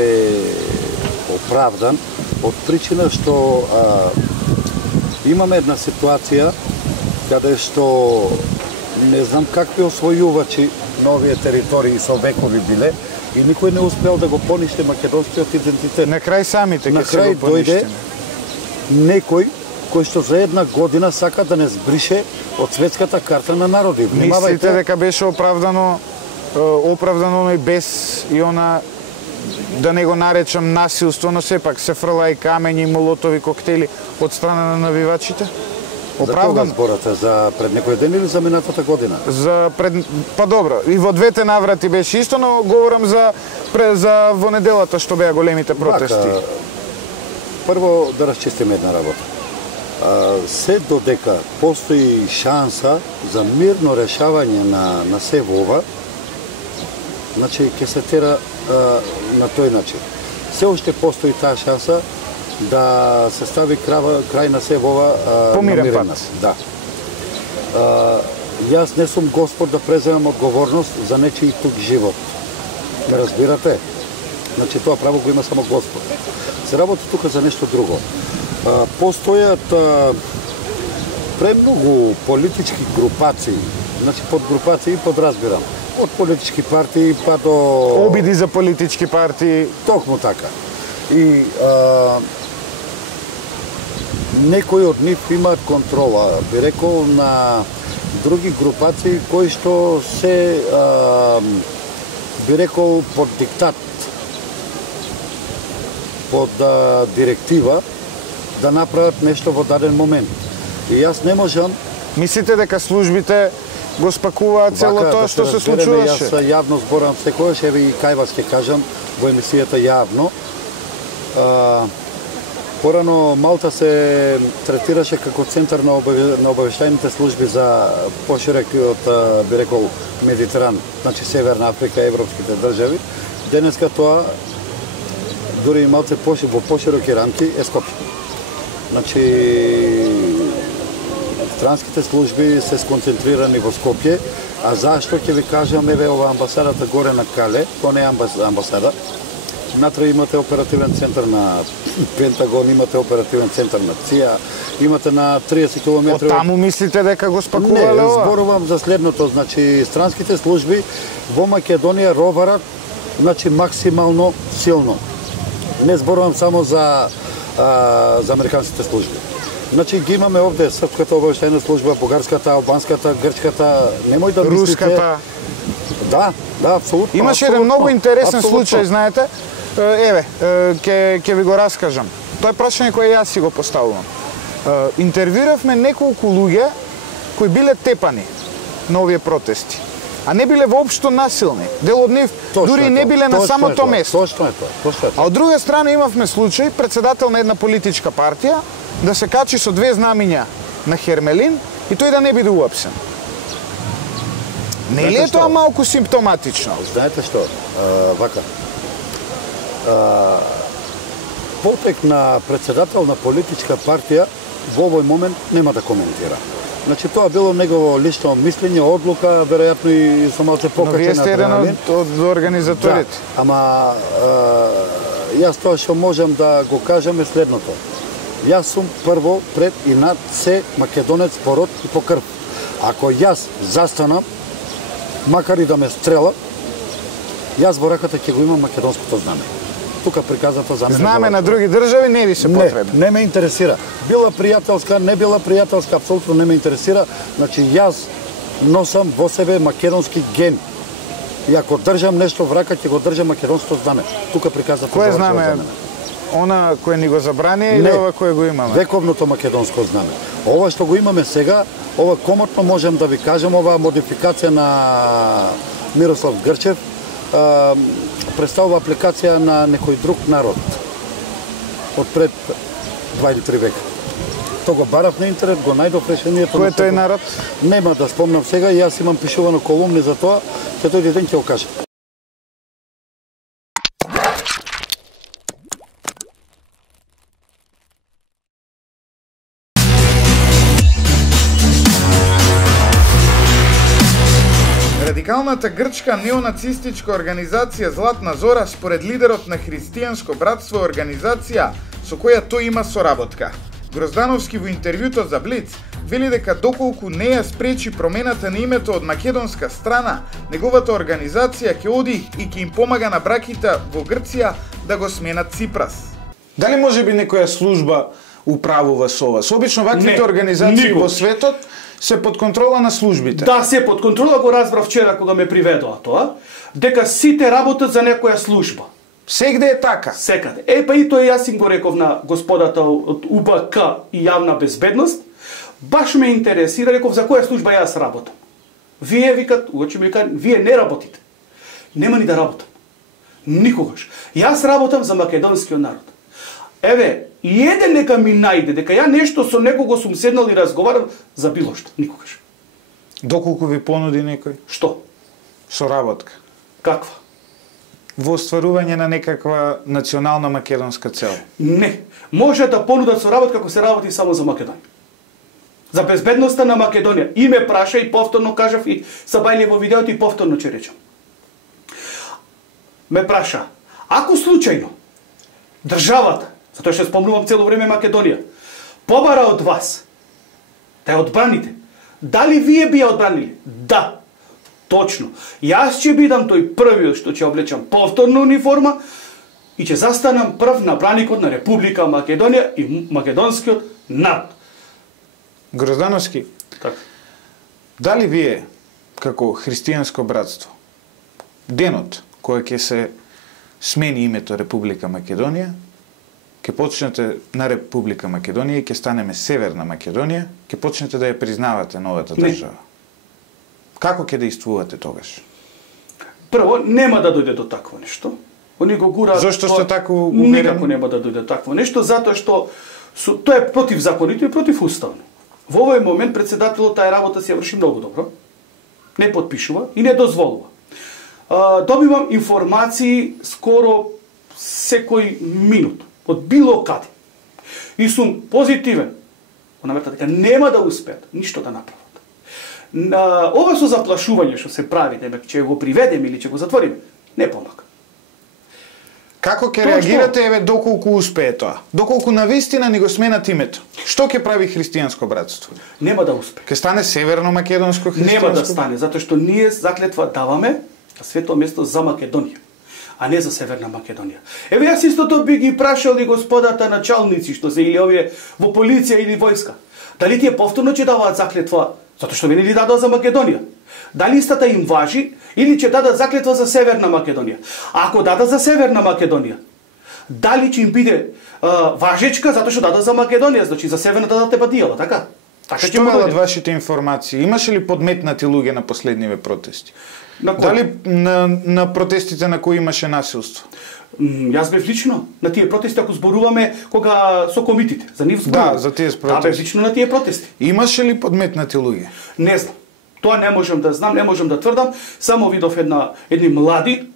оправдан од причина што имаме една ситуација каде што не знам какви освојувачи на овие територии со векови биле и никој не успел да го поништи македонскиот идентитет. На крај самите на крај дојде некој кој што за една година сака да не збрише од светската карта на народи. Мислите дека беше оправдано и без и она, да не го наречам насилство, но сепак се фрла и камењи, молотови, коктели од страна на навивачите? Оправдано? За кога зборате? За пред некој ден или за минатата година? Па добро, и во двете наврати беше исто, но говорам за во неделата што беа големите протести. Прво да расчистиме една работа. Се додека постои шанса за мирно решавање на се ова, значи ќе се тера на тој начин. Се уште постои таа шанса да се стави крај на се ова помирен пат. Да. Јас не сум Господ да преземам одговорност за нечiji тук живот. Не разбирате? Значи тоа право го има само Господ. Се работи тука за нешто друго. Постојат премногу политички групации, значи подгрупации подразбирам. Од политички партии па до... Обиди за политички партии. Токму така. И некои од нив имаат контрола, би рекол, на други групации кои што се, би рекол, под диктат, под директива, да направат нешто во даден момент. И јас не можам... Мислите дека службите го спакуваат цело тоа што се случуваше? Јас јавно зборам секојаш, еве и кај вас ќе кажам во емисијата јавно. Порано Малта се третираше како центар на обавештајните служби за поширокиот, би рекол, Медитеран, значи Северна Африка, европските држави. Денеска тоа, дури и малце во пошироки рамки, е Скопје. Значи, странските служби се сконцентрирани во Скопје, а зашто ќе ви кажам, еве ова амбасадата горе на Кале, тоа не е амбасада. Натре имате оперативен центар на Пентагон, имате оперативен центар на ЦИА, имате на 30 км... Од таму мислите дека го спакувале ова? Не, зборувам за следното, значи странските служби во Македонија роварат, значи максимално силно. Не зборувам само за американските служби. Значи ги имаме овде српската обавештајна служба, бугарската, албанската, грчката, немој да мислите... Руската. Да, апсолутно. Имаше еден многу интересен случај, знаете. Еве, ќе ви го раскажам. Тоа е прашање кое јас си го поставувам. Интервјуравме неколку луѓе кои биле тепани на овие протести, а не биле воопшто насилни. Дел од нив дури не биле на самото место. Точно е тоа. А од друга страна имавме случај претседател на една политичка партија да се качи со 2 знамиња на Хермелин и тој да не биде уапсен. Не ли е тоа малку симптоматично? Знаете што, вака, потек на председател на политичка партија во овој момент нема да коментира. Значи тоа било негово лично мислење, одлука, веројатно и со малце покачена. Но вие сте еден од организаторите. Да, ама јас тоа што можам да го кажам е следното. Јас сум прво, пред и над се македонец по род и по крв. Ако јас застанам, макар и да ме стрела, јас во раката ќе го имам македонското знаме. Тука приказата за мене. Знаме на други држави не ви се потребни. Не ме интересира. Била пријателска, не била пријателска, апсолутно не ме интересира. Значи јас носам во себе македонски ген. И ако држам нешто в рака, ќе го држам македонското знаме. Тука приказата кое знаме? Она кое ни го забрани или ова кое го имаме? Вековното македонско знаме. Ова што го имаме сега, ова комотно можам да ви кажам, ова модификација на Мирослав Грчев, представува апликација на некој друг народ од пред 2 или 3 века. Тоа го барав на интернет, го најдов решението. Кој е тој народ? Нема да спомнам сега, јас имам пишувано колумни за тоа, ќе тој ден ќе го кажам. Радикалната грчка неонацистичка организација Златна Зора според лидерот на Христијанско братство организација со која тој има соработка. Гроздановски во интервјуто за Блиц вели дека доколку не ја спречи промената на името од македонска страна, неговата организација ќе оди и ќе им помага на браките во Грција да го сменат Ципрас. Дали може би некоја служба управува со ова? Обично ваквите организации во светот се под контрола на службите. Да, се под контрола, го разбрав вчера кога ме приведоа тоа, дека сите работат за некоја служба. Сегде е така. Секаде. Па и тоа јас им го реков на господата од УБК и јавна безбедност. Баш ме интересира, реков, за која служба јас работам. Вие, викат, уочи ми викат, вие не работите. Нема ни да работам. Никогаш. Јас работам за македонскиот народ. Еве, и еден нека ми најде дека ја нешто со некого сум седнал и разговарал за било што. Никогаш. Доколку ви понуди некој? Што? Соработка. Каква? Во остварување на некаква национална македонска цел? Не. Може да понудат соработка ако се работи само за Македонија. За безбедноста на Македонија. И ме праша и повторно кажав и са бајле во видеото и повторно ќе речам. Ме праша, ако случајно државата, затоа што спомнувам цело време Македонија, побара од вас да ја одбраните, дали вие би ја одбранили? Да. Точно. Јас ќе бидам тој првиот што ќе облечам повторно униформа и ќе застанам прв на браникот на Република Македонија и македонскиот народ. Гроздановски, така. Дали вие, како христијанско братство, денот кој ќе се смени името Република Македонија, ќе почнете на Република Македонија и ќе станеме Северна Македонија, ќе почнете да ја признавате новата држава? Како ќе действувате тогаш? Прво, нема да дојде до такво нешто. Они го гураат. Зошто сте така уверени? Никако нема да дојде до такво нешто, затоа што тоа е против законите и против уставно. Во овој момент председателот таа работа си ја врши многу добро. Не подпишува и не дозволува. Добивам информации скоро секој минут од било каде. И сум позитивен. Намерата дека нема да успеат ништо да направат. Ова со заплашување што се прави, дека ќе го приведеме или ќе го затвориме, не помага. Како ќе реагирате, еве, доколку успее тоа? Доколку навистина ни го сменат името? Што ќе прави христијанско братство? Нема да успее. Ќе стане Северно македонско христијанско? Нема да стане, затоа што ние заклетва даваме на свето место за Македонија, а не за Северна Македонија. Еве, јас истото би ги прашал и господата началници, што се или овие во полиција или војска. Дали тие повторно ќе даваат заклетва, затоа што вели дадоа за Македонија? Дали истата им важи или ќе дадат заклетва за Северна Македонија? Ако дадат за Северна Македонија, дали ќе им биде важечка затоа што дадат за Македонија, значи за Северна дадат епатијава, така? Што велат вашите информации? Имаше ли подметнати луѓе на последниве протести? Дали на протестите на кои имаше насилство? Јас бев лично на тие протести, ако зборуваме кога со комитите, за нив зборуваме. Да, за тие протести. Да, бев лично на тие протести. Имаше ли подметнати луѓе? Не знам. Тоа не можам да знам, не можам да тврдам. Само видов едни млади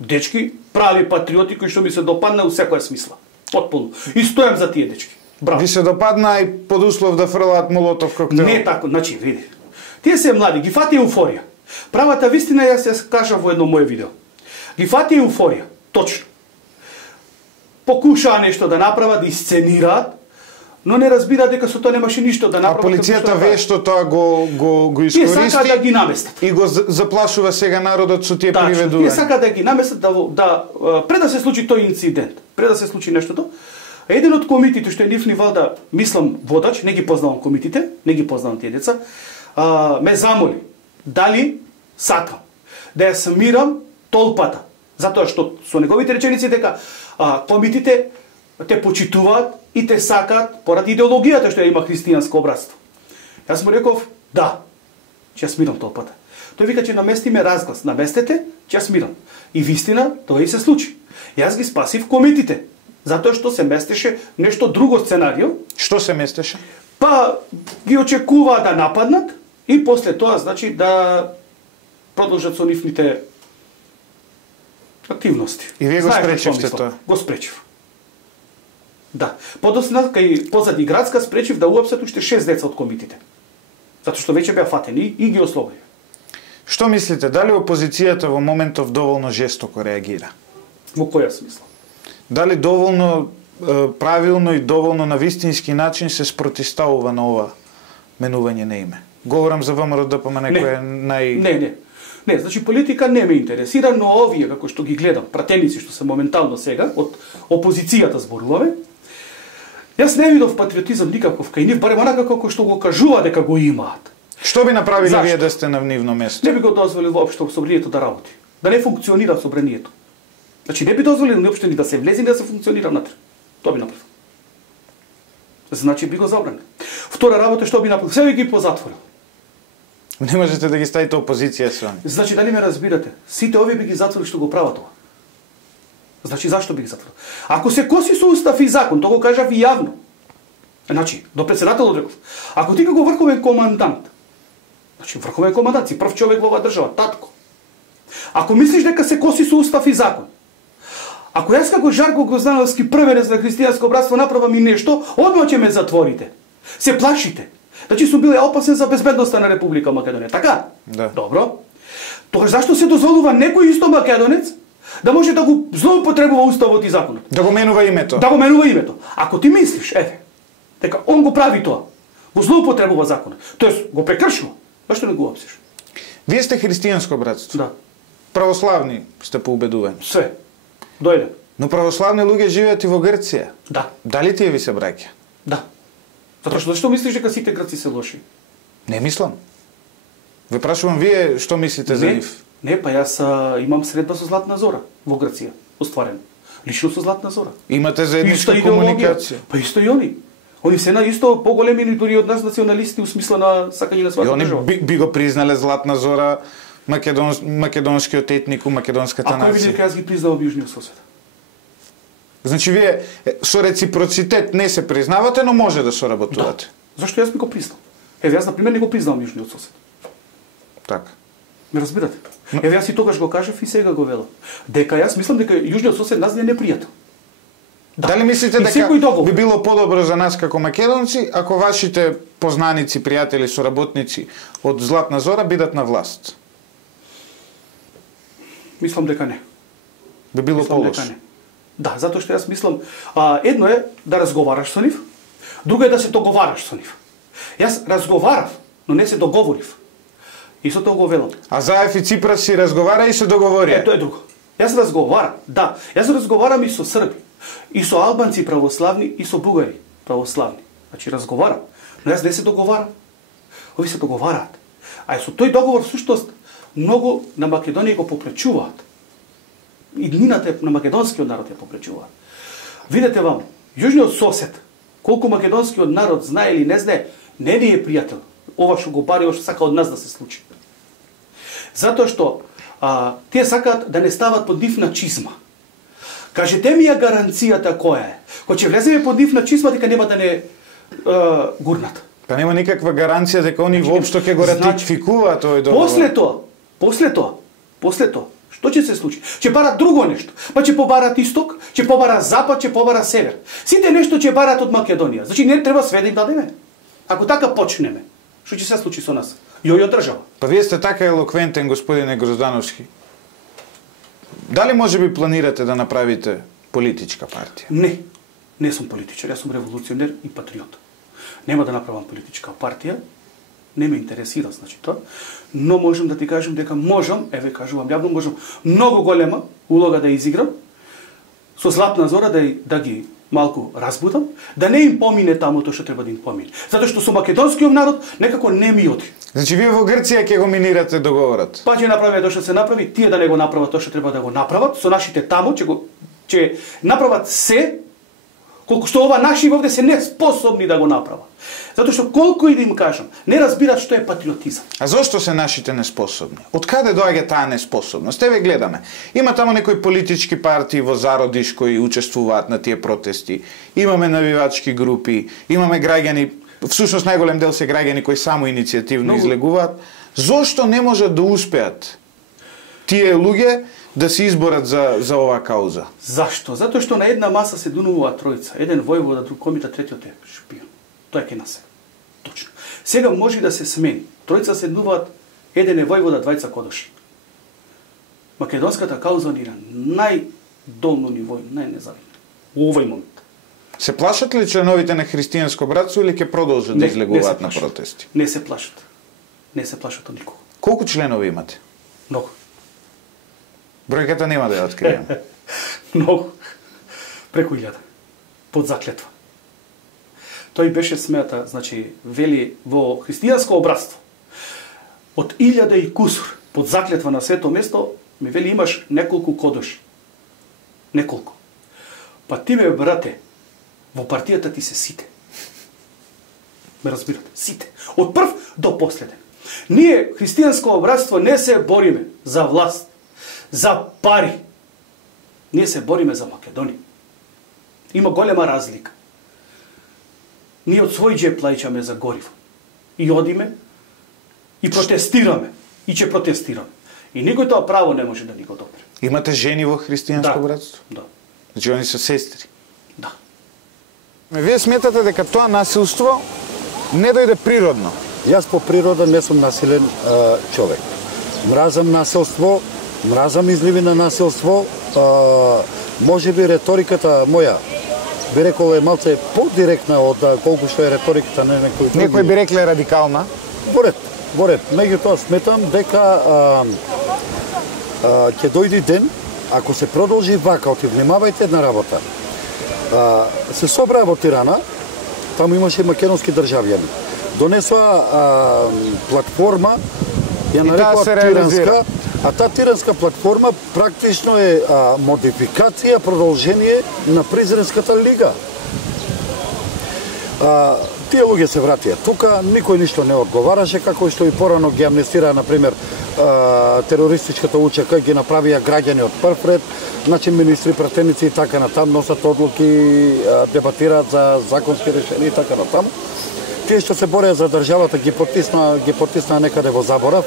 дечки, прави патриоти кои што ми се допадна у секоја смисла. Потполно. И стојам за тие дечки. Браво. Ви се допадна и под услов да фрлаат молотов коктел? Не така, значи види. Тие се млади, ги фати еуфорија. Правата вистина јас ја кажав во едно мое видео. Ги фати еуфорија, точно. Покушаа нешто да направат, да исценираат, но не разбира дека со тоа немаше ништо да направат. А полицијата вешто тоа го искористи. Тие сака да ги наместат. И го заплашува сега народот со тие приведувања. Тие сака да ги наместат пред да се случи тој инцидент, пред да се случи нештото. Еден од комитите што е нив валда, мислам водач, не ги познавам комитите, не ги познавам тие деца, ме замоли дали сакам да ја самирам толпата, затоа што со неговите реченици дека комитите те почитуваат и те сакаат поради идеологијата што ја има христијанско братство. Јас му реков, да, ќе ја смирам тоа пат. Тој вика ќе наместиме разглас, наместете, ќе ја смирам. И вистина тоа и се случи. Јас ги спасив кометите, затоа што се местеше нешто друго сценарио. Што се местеше? Па ги очекуваа да нападнат и после тоа значи да продолжат со нивните активности. И вие го спречивте тоа? Го спречив. Да. Подосна кај позади градска спречив да уапсат уште 6 деца од комитите. Затоа што веќе беа фатени и ги ослободија. Што мислите, дали опозицијата во моментов доволно жестоко реагира? Во која смисла? Дали доволно правилно и доволно на вистински начин се спротиставува на ова менување на име? Говорам за ВМРО ДПМН кој е Не, значи политика не ме интересира, но овие како што ги гледам, пратеници што се моментално сега од опозицијата зборуваме, јас не видов патриотизам никаков кај нив, барем онака како што го кажува дека го имаат. Што би направиле вие да сте на нивно место? Не би го дозволил воопшто собранието да работи, да не функционира собранието. Значи не би дозволил воопшто ни да се влезе и да се функционира внатре. Тоа би направил. Значи би го забранил. Втора работа што би направил? Се ги позатворил. Не можете да ги ставите опозиција со они. Значи дали ме разбирате? Сите овие би ги затворили што го прават тоа. Значи зашто би ги затворил? Ако се коси со устав и закон, тоа го кажав и јавно. Значи, до председател реков, ако ти како врховен командант, значи врховен командант си прв човек во оваа држава, татко. Ако мислиш дека се коси со устав и закон, ако јас како Жарко Гроздановски првенец на христијанско братство направам и нешто, одма ќе ме затворите. Се плашите. Значи сум бил опасен за безбедноста на Република Македонија, така? Да. Добро. Тогаш зашто се дозволува некој исто македонец да може да го злоупотребува уставот и законот? Да го менува името. Да го менува името. Ако ти мислиш, дека он го прави тоа, го злоупотребува законот, тоест го прекршува, зашто не го опсиш? Вие сте христијанско братство. Да. Православни сте по убедување. Све. Дојде. Но православни луѓе живеат и во Грција. Да. Дали тие ви се браќа? Да. Зашто мислиш дека сите грци се лоши? Не мислам. Ве прашувам вие што мислите за нив? Не, па јас имам средба со Златна Зора во Грција, остварен. Лично со Златна Зора. Имате заедничка комуникација. Па исто и они. Они се на исто поголеми дури од нас националисти у смисла на сакање на својата држава. И они би го признале Златна Зора, македонскиот етник, македонската нација. Ако види дека јас ги признавам јужниот сосед. Значи вие со реципроцитет не се признавате, но може да соработувате. Да. Зашто јас ми го признав? Јас на пример не го признавам јужниот сосед. Така. Ме разбирате? Јас и тогаш го кажав и сега го велам. Дека јас мислам дека јужниот сосед нас не е непријател. Да. Дали мислите дека би било подобро за нас како македонци ако вашите познаници, пријатели, соработници од Златна Зора бидат на власт? Мислам дека не. Би било полошо. Да, затоа што јас мислам, едно е да разговараш со нив, друго е да се договараш со нив. Јас разговарав, но не се договорив. Исто тоа го велам. А Заев и Ципрас си разговара и се договорија? Тоа е друго. Јас разговарам, да. Јас разговарам и со срби, и со албанци православни, и со бугари православни. Значи разговарам, но јас не се договарам. Ови се договараат. А со тој договор всушност многу на Македонија го попречуваат. И днината на македонскиот народ ја попречуваат. Видете вам, јужниот сосед, колку македонскиот народ знае или не знае, не ни е пријател. Ова што го бари, ова што сака од нас да се случи. Затоа што тие сакаат да не стават под нивна чизма. Кажете ми ја гаранцијата која е. Кога ќе влеземе под нивна чизма, дека нема да не гурнат. Па нема никаква гаранција дека они воопшто ќе го ратификуваат тој договор. После тоа, што ќе се случи? Ќе барат друго нешто. Па ќе побарат исток, ќе побара запад, ќе побара север. Сите нешто ќе барат од Македонија. Значи не треба све да им дадеме. Ако така почнеме, што ќе се случи со нас? Јојо држава. Па вие сте така елоквентен, господине Гроздановски. Дали може би планирате да направите политичка партија? Не. Не сум политичар, јас сум револуционер и патриот. Нема да направам политичка партија. Не ме интересира, значи тоа, но можам да ти кажам дека можам, кажувам јавно, можам многу голема улога да изиграм, со Златна Зора да ги малку разбудам, да не им помине таму тоа што треба да им помине. Затоа што со македонскиот народ некако не ми оди. Значи вие во Грција ќе го минирате договорот? Па ќе направиме тоа што се направи, тие да не го направат тоа што треба да го направат, со нашите таму ќе направат се Колку што ова наши овде се неспособни да го направат. Затоа што колку и да им кажам, не разбират што е патриотизам. А зошто се нашите неспособни? Од каде доаѓа таа неспособност? Еве гледаме. Има таму некои политички партии во зародиш кои учествуваат на тие протести. Имаме навивачки групи, имаме граѓани, всушност најголем дел се граѓани кои само иницијативно излегуваат. Зошто не можат да успеат тие луѓе да се изборат за оваа кауза? Зашто? Затоа што на една маса се дунуваат тројца. Еден војвода, друг комита, третиот е шпион. Тоа е ке на сега. Точно. Сега може да се смени. Тројца седнуваат, еден е војвода, двајца кодоши. Македонската кауза ни на најдолно ниво, најнезавидно. У овој момент. Се плашат ли членовите на христијанско братство или ќе продолжат да излегуваат на протести? Не се плашат. Не се плашат од никого. Колку членови имате? Многу. Бројката нема да ја откриеме. Многу. Преку 1000. Под заклетва. Тој беше смета, значи, вели во христијанско братство. Од 1000 и кусур под заклетва на свето место, ми вели имаш неколку кодоши. Неколку. Па ти ме, брате, во партијата ти се сите. Ме разбирате? Сите. Од прв до последен. Ние, христијанско братство, не се бориме за власт, за пари. Ние се бориме за Македонија. Има голема разлика. Ние од свој джеб плаќаме за гориво. И одиме, и протестираме. И ќе протестираме. И никој тоа право не може да ни го допре. Имате жени во христијанско братство? Да. Значи они се сестри? Да. Вие сметате дека тоа насилство не дојде природно? Јас по природа не сум насилен човек. Мразам насилство, мразам изливи на насилство, може би реториката моја би рекол е малце подиректна од колку што е реториката на некој други. Некој би рекле радикална? Во ред. Меѓутоа сметам дека ќе дојде ден, ако се продолжи вака, оти внимавајте една работа. Се собраа во Тирана, таму имаше македонски државјани. Донесоа платформа, ја нарекоа Тиранска, а таа Тиранска платформа практично е модификација, продолжение на Призренската лига. Тие луѓе се вратија тука, никој ништо не одговараше, како што и порано ги амнестира, например, терористичката УЧК ги направија граѓани од прв ред, значи министри, пратеници и така натам носат одлуки, дебатираат за законски решенија и така натам. Тие што се бореа за државата ги потисна некаде во заборав.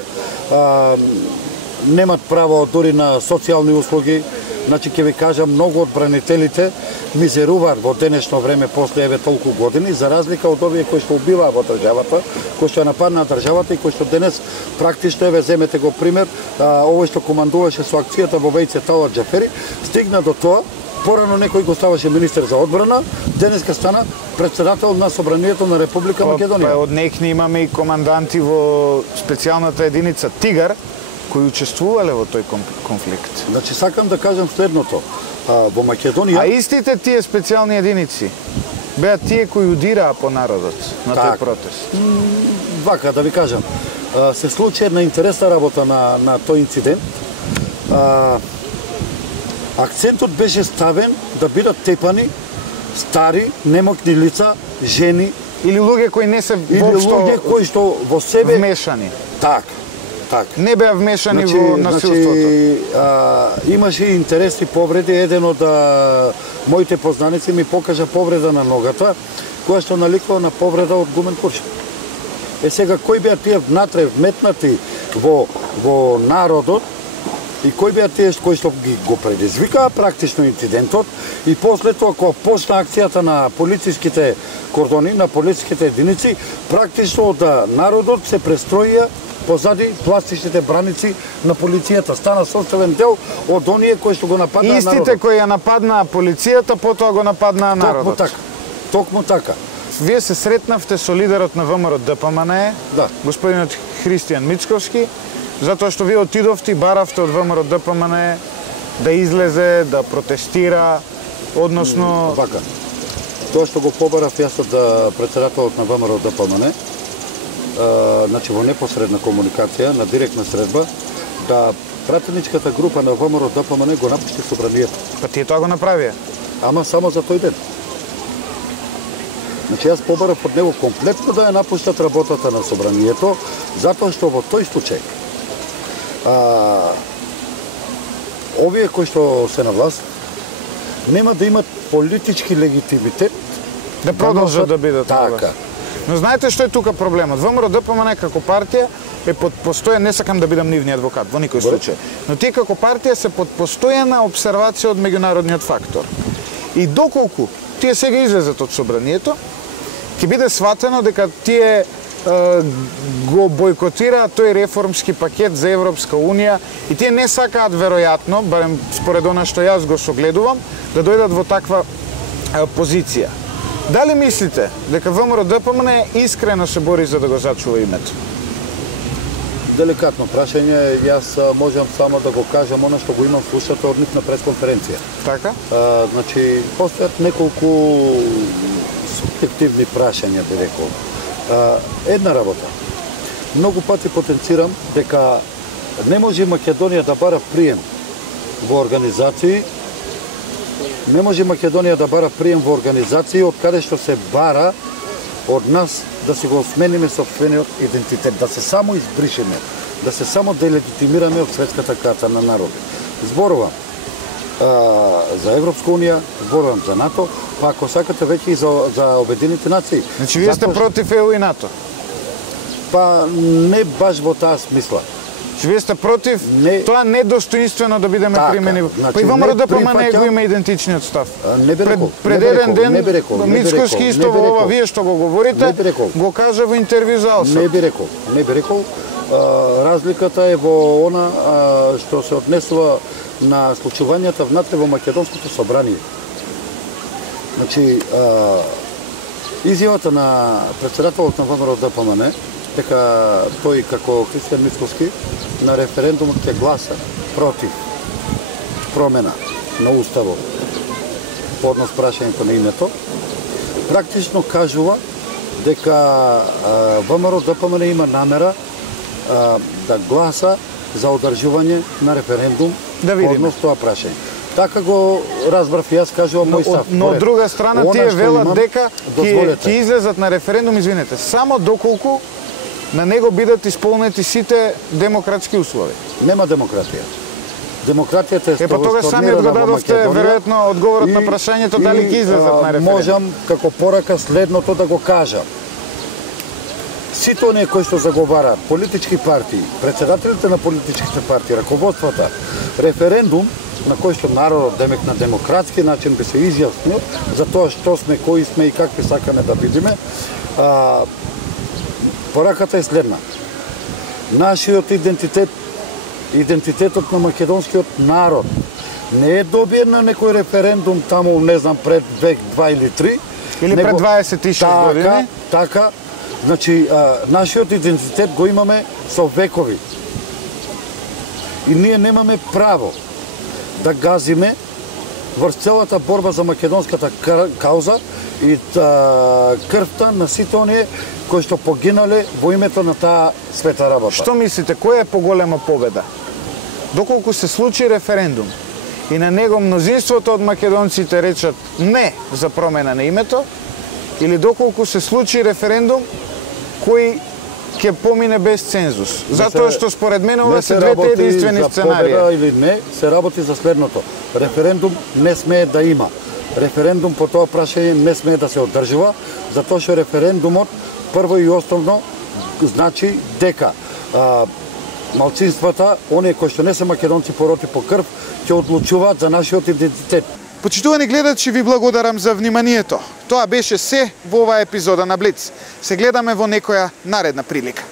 Немат право дури на социјални услуги. Значи ќе ви кажам, многу од бранителите мизеруваат во денешно време после еве толку години, за разлика од овие кои што убиваа во државата, кои што ја нападнаа државата и кои што денес практично, еве земете го пример, овој што командуваше со акцијата во Вејце Талат Џафери, стигна до тоа. Порано некој го ставаше министер за одбрана, денеска стана председател на Собранието на Република Македонија. Од некни имаме и команданти во специјалната единица Тигар, кои учествувале во тој конфликт. Значи сакам да кажам следното. Во Македонија... А истите тие специјални единици беа тие кои удираа по народот на тој протест. Вака да ви кажам, се случи една интересна работа на тој инцидент. Акцентот беше ставен да бидат тепани стари, немокни лица, жени или луѓе кои не се луѓе кои што во себе вмешани. Така. Не беа вмешани во насилството. Имаше интересни повреди. Еден од моите познаници ми покажа повреда на ногата, која што наликува на повреда од гумен куршум. Сега кои беа тие внатре вметнати во народот и кои беа тие кои што ги го предизвикаа практично инцидентот и после тоа кога почна акцијата на полициските кордони, на полициските единици, практично од народот се престроија позади пластичните браници на полицијата. Стана составен дел од оние кои што го нападнаа народот. Истите кои ја нападнаа полицијата, потоа го нападнаа народот. Токму така. Вие се сретнавте со лидерот на ВМРО ДПМНЕ, господинот Христијан Мицковски, затоа што вие отидовте и баравте од ВМРО ДПМНЕ да излезе, да протестира, односно... Вака. Тоа што го побарав јас од председателот на ВМРО ДПМНЕ, значи во непосредна комуникација, на директна средба, да пратеничката група на ВМРО ДПМНЕ го напушти собранието. Па тие тоа го направија? Ама само за тој ден. Значи јас побарав од него комплетно да ја напуштат работата на собранието, затоа што во тој случај овие кои што се на власт нема да имат политички легитимитет да продолжат да бидат на власт. Така. Но знаете што е тука проблемот? ВМРО-ДПМН како партија е под постојан, не сакам да бидам нивниот адвокат во никој случај, но тие како партија се под постојана обсервација од меѓународниот фактор. И доколку тие сега излезат од собранието, ќе биде сватено дека тие го бойкотираат тој реформски пакет за Европска Унија и тие не сакаат веројатно, барем според она што јас го согледувам, да дојдат во таква позиција. Дали мислите дека ВМРО-ДПМН искрено се бори за да го зачува името? Деликатно прашање, јас можам само да го кажам она што го имам слушато од нив на пресконференција. Така? Значи, постојат неколку субјективни прашања, би рекол. Една работа. Многу пати потенцирам дека не може Македонија да бара прием во организации, не може Македонија да бара прием во организации од каде што се бара од нас да си го смениме сопствениот идентитет, да се само избришеме, да се само делегитимираме од светската карта на народи. Зборувам за Европска Унија, зборувам за НАТО, па ако сакате веќе и за Обединените нации. Значи вие сте против ЕУ и НАТО? Па не баш во таа смисла. Значи вие сте против тоа недостоинствено да бидеме примени. Значи, па и ВМРО-ДПМН го има идентичниот став. Не би рекол. Пред еден ден Мицкоски исто во ова вие што го говорите, го кажа во интервју за Алсат. Не би рекол. Разликата е во она што се однесува на случувањата внатре во Македонското собрание. Значи, изјавата на председателот на ВМРО-ДПМН дека тој како Христијан Мицкоски на референдумот ќе гласа против промена на уставот по однос прашањето на името, практично кажува дека ВМРО-ДПМН има намера да гласа за одржување на референдум по однос тоа прашање. Така го разбрав и јас, кажувам мој став. Но од друга страна тие велат дека ќе излезат на референдум, извинете, само доколку на него бидат исполнети сите демократски услови. Нема демократија. Демократијата е па тогаш самиот го дадовте веројатно одговорот на прашањето дали ќе излезат на референдум. Можам како порака следното да го кажам. Сите оние кои што заговараат политички партии, председателите на политичките партии, раководствата, референдум на кој што народот демек на демократски начин би се изјаснил за тоа што сме, кои сме и какви сакаме да бидеме, пораката е следна. Нашиот идентитет, идентитетот на македонскиот народ не е добиен на некој референдум таму, не знам, пред век 2 или 3. Или пред 26 години. Така, значи, нашиот идентитет го имаме со векови. И ние немаме право да газиме врз целата борба за македонската кауза и крвта на сите оние кои што погинале во името на таа света работа. Што мислите, која е поголема победа? Доколку се случи референдум и на него мнозинството од македонците речат не за промена на името, или доколку се случи референдум кој ќе помине без цензус? Затоа што според мене ова се двете единствени сценарии. Победа или не, се работи за следното. Референдум не смее да има. Референдум по тоа прашање не смее да се одржува, затоа што референдумот прво и основно значи дека малцинствата, оние кои што не се македонци по род и по крв, ќе одлучуваат за нашиот идентитет. Почитувани гледачи, ви благодарам за вниманието. Тоа беше се во оваа епизода на Блиц. Се гледаме во некоја наредна прилика.